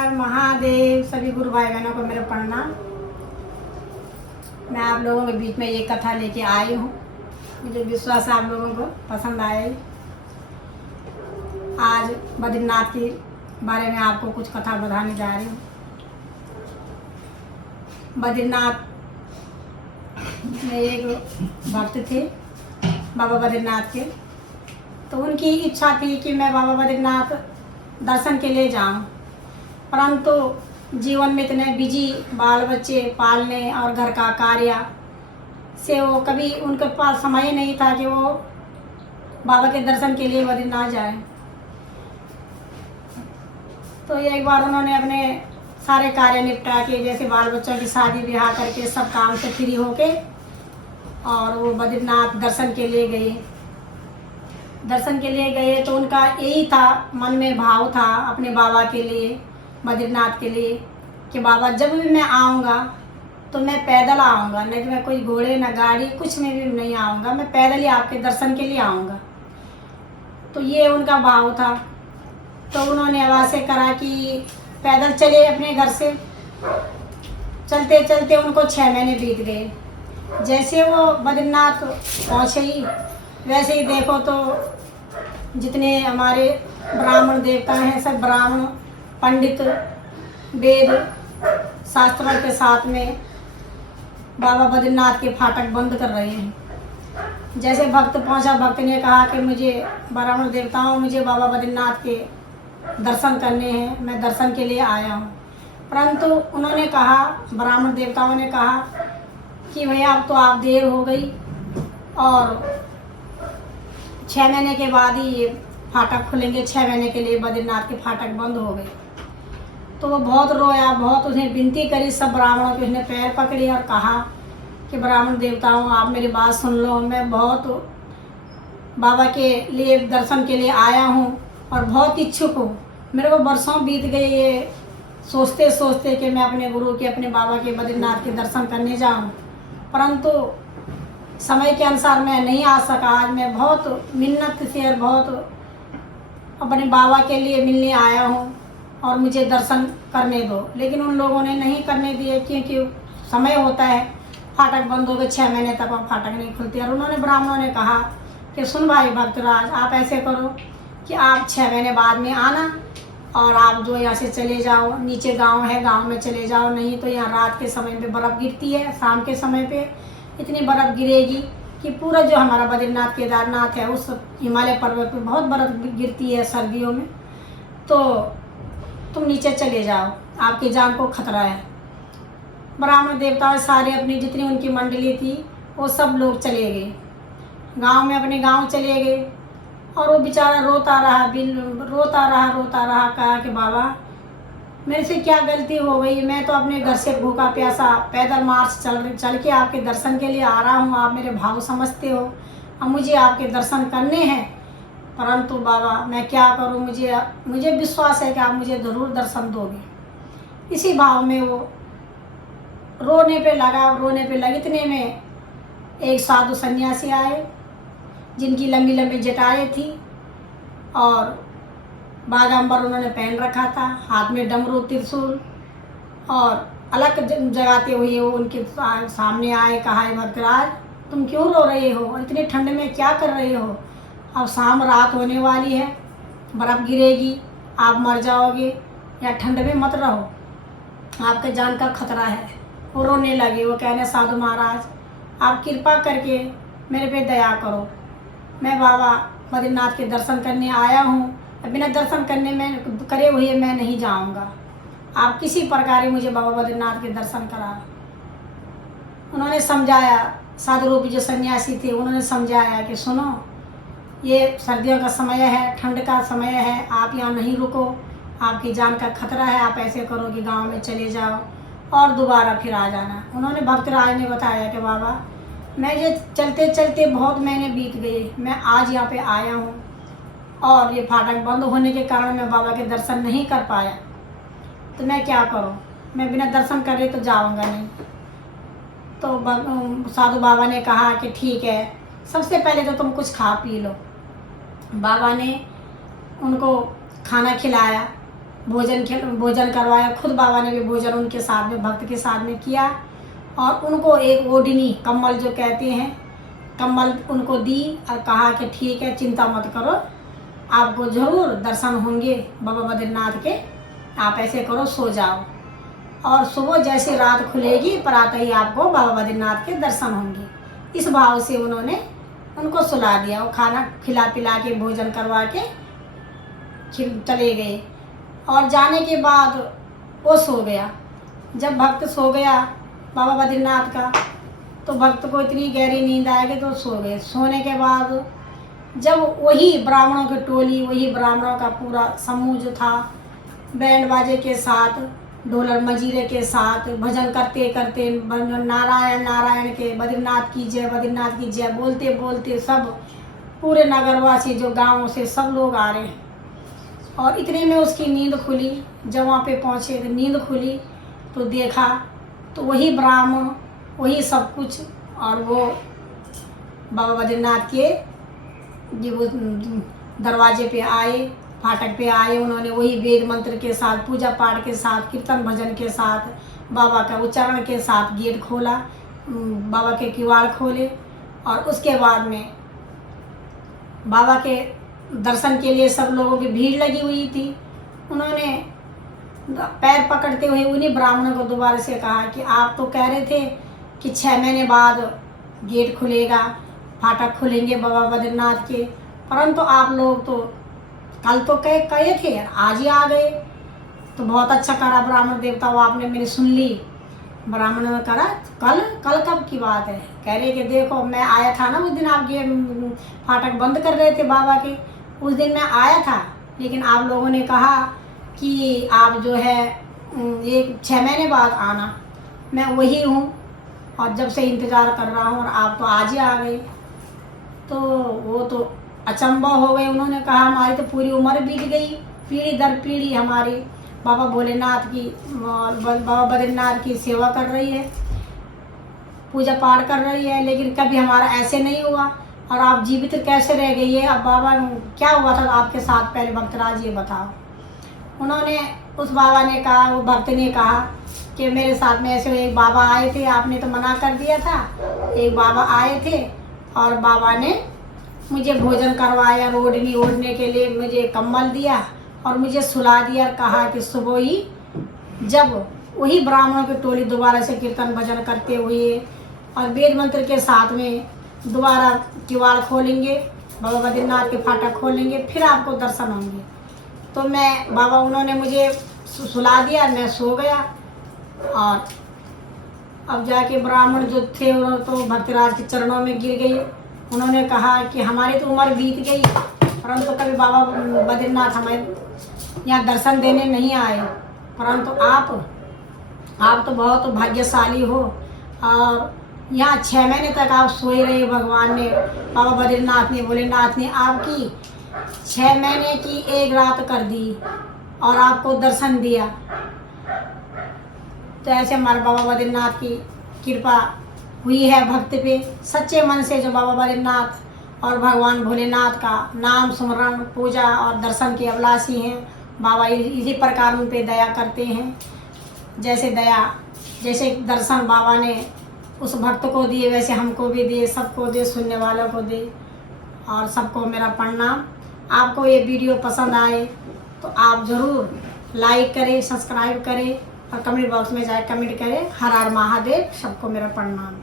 हर महादेव। सभी गुरु भाई बहनों को मेरे प्रणाम। मैं आप लोगों के बीच में ये कथा लेके आई हूँ। मुझे विश्वास है आप लोगों को पसंद आएगी। आज बद्रीनाथ के बारे में आपको कुछ कथा बताने जा रही हूँ। बद्रीनाथ में एक भक्त थे बाबा बद्रीनाथ के, तो उनकी इच्छा थी कि मैं बाबा बद्रीनाथ दर्शन के लिए जाऊं, परंतु जीवन में इतने बिजी बाल बच्चे पालने और घर का कार्य से वो कभी उनके पास समय नहीं था कि वो बाबा के दर्शन के लिए बद्रीनाथ जाए। तो एक बार उन्होंने अपने सारे कार्य निपटा के, जैसे बाल बच्चों की शादी ब्याह करके सब काम से फ्री होके, और वो बद्रीनाथ दर्शन के लिए गए। दर्शन के लिए गए तो उनका यही था, मन में भाव था अपने बाबा के लिए, बद्रीनाथ के लिए, कि बाबा जब भी मैं आऊँगा तो मैं पैदल आऊँगा, नहीं तो मैं कोई घोड़े ना गाड़ी कुछ में भी नहीं आऊँगा, मैं पैदल ही आपके दर्शन के लिए आऊँगा। तो ये उनका भाव था। तो उन्होंने आवाज़ से करा कि पैदल चले अपने घर से। चलते चलते उनको 6 महीने बीत गए। जैसे वो बद्रीनाथ पहुँचे ही, वैसे ही देखो तो जितने हमारे ब्राह्मण देवता हैं, सब ब्राह्मण पंडित वेद शास्त्रों के साथ में बाबा बद्रीनाथ के फाटक बंद कर रहे हैं। जैसे भक्त पहुंचा, भक्त ने कहा कि मुझे ब्राह्मण देवताओं, मुझे बाबा बद्रीनाथ के दर्शन करने हैं, मैं दर्शन के लिए आया हूँ। परंतु उन्होंने कहा, ब्राह्मण देवताओं ने कहा कि भैया अब तो आप देर हो गई, और 6 महीने के बाद ही ये फाटक खुलेंगे। 6 महीने के लिए बद्रीनाथ के फाटक बंद हो गए। तो वो बहुत रोया, बहुत उसने विनती करी, सब ब्राह्मणों के उसने पैर पकड़ी और कहा कि ब्राह्मण देवताओं आप मेरी बात सुन लो, मैं बहुत बाबा के लिए दर्शन के लिए आया हूँ और बहुत इच्छुक हूँ। मेरे को बरसों बीत गए ये सोचते सोचते कि मैं अपने गुरु के, अपने बाबा के बद्रीनाथ के दर्शन करने जाऊँ, परंतु समय के अनुसार मैं नहीं आ सका। आज मैं बहुत मिन्नत से और बहुत अपने बाबा के लिए मिलने आया हूँ और मुझे दर्शन करने दो। लेकिन उन लोगों ने नहीं करने दिए, क्योंकि समय होता है, फाटक बंद हो गए, 6 महीने तक वहाँ फाटक नहीं खुलती। और उन्होंने ब्राह्मणों ने कहा कि सुन भाई भक्तराज, आप ऐसे करो कि आप 6 महीने बाद में आना और आप जो यहाँ से चले जाओ, नीचे गांव है, गांव में चले जाओ, नहीं तो यहाँ रात के समय पे बर्फ़ गिरती है, शाम के समय पे इतनी बर्फ़ गिरेगी कि पूरा जो हमारा बद्रीनाथ केदारनाथ है उस हिमालय पर्वत पे बहुत बर्फ़ गिरती है सर्दियों में। तो तुम नीचे चले जाओ, आपकी जान को खतरा है। ब्राह्मण देवता सारे, अपनी जितनी उनकी मंडली थी, वो सब लोग चले गए गांव में, अपने गांव चले गए। और वो बेचारा रोता रहा, रोता रहा, कहा कि बाबा मेरे से क्या गलती हो गई, मैं तो अपने घर से भूखा प्यासा पैदल मार्च चल के आपके दर्शन के लिए आ रहा हूँ, आप मेरे भाव समझते हो, अब मुझे आपके दर्शन करने हैं, परंतु बाबा मैं क्या करूँ, मुझे विश्वास है कि आप मुझे ज़रूर दर्शन दोगे। इसी भाव में वो रोने पे लगा। इतने में एक साधु सन्यासी आए, जिनकी लंबी लंबी जटाएं थी और बागाम्बर उन्होंने पहन रखा था, हाथ में डमरू त्रिशूल और अलग जगाते हुए वो उनके सामने आए। कहा, भक्तराज तुम क्यों रो रहे हो, इतनी ठंड में क्या कर रहे हो, अब शाम रात होने वाली है, बर्फ़ गिरेगी, आप मर जाओगे, या ठंड में मत रहो, आपके जान का खतरा है। वो रोने लगे। वो कहने, साधु महाराज आप कृपा करके मेरे पे दया करो, मैं बाबा बद्रीनाथ के दर्शन करने आया हूँ, बिना दर्शन करे हुए मैं नहीं जाऊँगा, आप किसी प्रकार मुझे बाबा बद्रीनाथ के दर्शन करा। उन्होंने समझाया, साधु रूपी जो सन्यासी थे उन्होंने समझाया कि सुनो, ये सर्दियों का समय है, ठंड का समय है, आप यहाँ नहीं रुको, आपकी जान का खतरा है, आप ऐसे करो कि गांव में चले जाओ और दोबारा फिर आ जाना। उन्होंने भक्तराज ने बताया कि बाबा मैं ये चलते चलते बहुत महीने बीत गए, मैं आज यहाँ पे आया हूँ और ये फाटक बंद होने के कारण मैं बाबा के दर्शन नहीं कर पाया, तो मैं क्या करूँ, मैं बिना दर्शन करे तो जाऊँगा नहीं। तो साधु बाबा ने कहा कि ठीक है, सबसे पहले तो तुम कुछ खा पी लो। बाबा ने उनको खाना खिलाया भोजन करवाया। खुद बाबा ने भी भोजन उनके साथ में, भक्त के साथ में किया और उनको एक ओढ़नी, कम्बल जो कहते हैं, कम्बल उनको दी और कहा कि ठीक है, चिंता मत करो, आपको ज़रूर दर्शन होंगे बाबा बद्रीनाथ के, आप ऐसे करो, सो जाओ और सुबह जैसे रात खुलेगी प्रातः ही आपको बाबा बद्रीनाथ के दर्शन होंगे। इस भाव से उन्होंने उनको सुला दिया। वो खाना खिला पिला के, भोजन करवा के चले गए और जाने के बाद वो सो गया। जब भक्त सो गया बाबा बद्रीनाथ का, तो भक्त को इतनी गहरी नींद आएगी तो सो गए। सोने के बाद जब वही ब्राह्मणों की टोली, वही ब्राह्मणों का पूरा समूह जो था, बैंड बाजे के साथ, ढोलक मंजीरे के साथ भजन करते करते, नारायण नारायण के, बद्रीनाथ की जय, बद्रीनाथ की जय बोलते बोलते सब पूरे नगरवासी जो गाँव से सब लोग आ रहे हैं। और इतने में उसकी नींद खुली। जब वहाँ पे पहुँचे तो नींद खुली तो देखा तो वही ब्राह्मण, वही सब कुछ, और वो बाबा बद्रीनाथ के ये वो दरवाजे पे आए, फाटक पे आए। उन्होंने वही वेद मंत्र के साथ, पूजा पाठ के साथ, कीर्तन भजन के साथ, बाबा का उच्चारण के साथ गेट खोला, बाबा के किवाड़ खोले और उसके बाद में बाबा के दर्शन के लिए सब लोगों की भीड़ लगी हुई थी। उन्होंने पैर पकड़ते हुए उन्हीं ब्राह्मणों को दोबारा से कहा कि आप तो कह रहे थे कि 6 महीने बाद गेट खुलेगा, फाटक खुलेंगे बाबा बद्रीनाथ के, परंतु आप लोग तो कल तो कहे थे, आज ही आ गए। तो बहुत अच्छा करा ब्राह्मण देवता, वो आपने मेरी सुन ली। ब्राह्मण ने कहा कल कब की बात है? कह रहे कि देखो मैं आया था ना उस दिन, आप ये फाटक बंद कर रहे थे बाबा के, उस दिन मैं आया था, लेकिन आप लोगों ने कहा कि आप जो है 6 महीने बाद आना। मैं वही हूँ और जब से इंतज़ार कर रहा हूँ और आप तो आज ही आ गए। तो वो तो अचंभा हो गए। उन्होंने कहा हमारी तो पूरी उम्र बीत गई, पीढ़ी दर पीढ़ी हमारी बाबा भोलेनाथ की, बाबा बद्रीनाथ की सेवा कर रही है, पूजा पाठ कर रही है, लेकिन कभी हमारा ऐसे नहीं हुआ और आप जीवित कैसे रह गई है? अब बाबा क्या हुआ था आपके साथ पहले भक्तराज, ये बताओ। उन्होंने, उस बाबा ने कहा, वो भक्त ने कहा कि मेरे साथ में ऐसे एक बाबा आए थे, आपने तो मना कर दिया था। एक बाबा आए थे और बाबा ने मुझे भोजन करवाया, ओढ़नी ओढ़ने के लिए मुझे कंबल दिया और मुझे सुला दिया, कहा कि सुबह ही जब वही ब्राह्मणों की टोली दोबारा से कीर्तन भजन करते हुए और वेद मंत्र के साथ में दोबारा किवाड़ खोलेंगे, बाबा बद्रीनाथ के फाटक खोलेंगे, फिर आपको दर्शन होंगे। तो मैं बाबा, उन्होंने मुझे सुला दिया, मैं सो गया। और अब जाके ब्राह्मण जो थे वो तो भक्तराज के चरणों में गिर गई। उन्होंने कहा कि हमारी तो उम्र बीत गई, परंतु कभी बाबा बद्रीनाथ हमें यहाँ दर्शन देने नहीं आए, परंतु आप तो बहुत भाग्यशाली हो और यहाँ 6 महीने तक आप सोए रहे। भगवान ने, बाबा बद्रीनाथ ने, भोलेनाथ ने आपकी 6 महीने की एक रात कर दी और आपको दर्शन दिया। तो ऐसे हमारे बाबा बद्रीनाथ की कृपा हुई है भक्त पे। सच्चे मन से जो बाबा बद्रीनाथ और भगवान भोलेनाथ का नाम स्मरण, पूजा और दर्शन के अभिलाषी हैं, बाबा इसी प्रकार उन पे दया करते हैं। जैसे दर्शन बाबा ने उस भक्त को दिए, वैसे हमको भी दिए, सबको दे, सुनने वालों को दे। और सबको मेरा प्रणाम। आपको ये वीडियो पसंद आए तो आप ज़रूर लाइक करें, सब्सक्राइब करें और कमेंट बॉक्स में जाए कमेंट करें। हर हर महादेव। सबको मेरा प्रणाम।